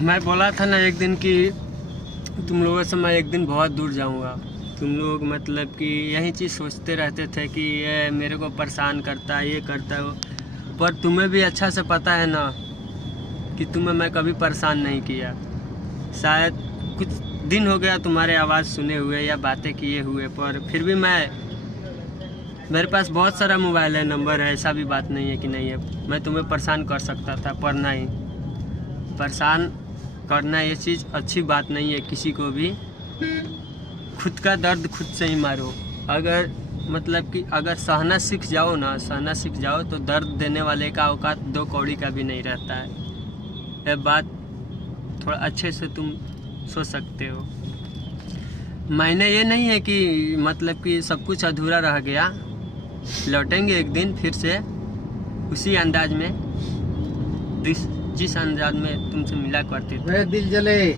मैं बोला था ना एक दिन कि तुम लोगों से मैं एक दिन बहुत दूर जाऊंगा। तुम लोग मतलब कि यही चीज़ सोचते रहते थे कि ये मेरे को परेशान करता है, ये करता है वो। पर तुम्हें भी अच्छा से पता है ना कि तुम्हें मैं कभी परेशान नहीं किया। शायद कुछ दिन हो गया तुम्हारे आवाज़ सुने हुए या बातें किए हुए, पर फिर भी मेरे पास बहुत सारा मोबाइल है, नंबर है, ऐसा भी बात नहीं है कि नहीं है। मैं तुम्हें परेशान कर सकता था, पर नहीं। परेशान करना ये चीज़ अच्छी बात नहीं है किसी को भी। खुद का दर्द खुद से ही मारो। अगर मतलब कि अगर सहना सीख जाओ ना, सहना सीख जाओ, तो दर्द देने वाले का औकात 2 कौड़ी का भी नहीं रहता है। यह बात थोड़ा अच्छे से तुम सोच सकते हो। मायने ये नहीं है कि मतलब कि सब कुछ अधूरा रह गया। लौटेंगे एक दिन फिर से उसी अंदाज में, जिस अंदाज में तुमसे मिला करते थे। दिल जले।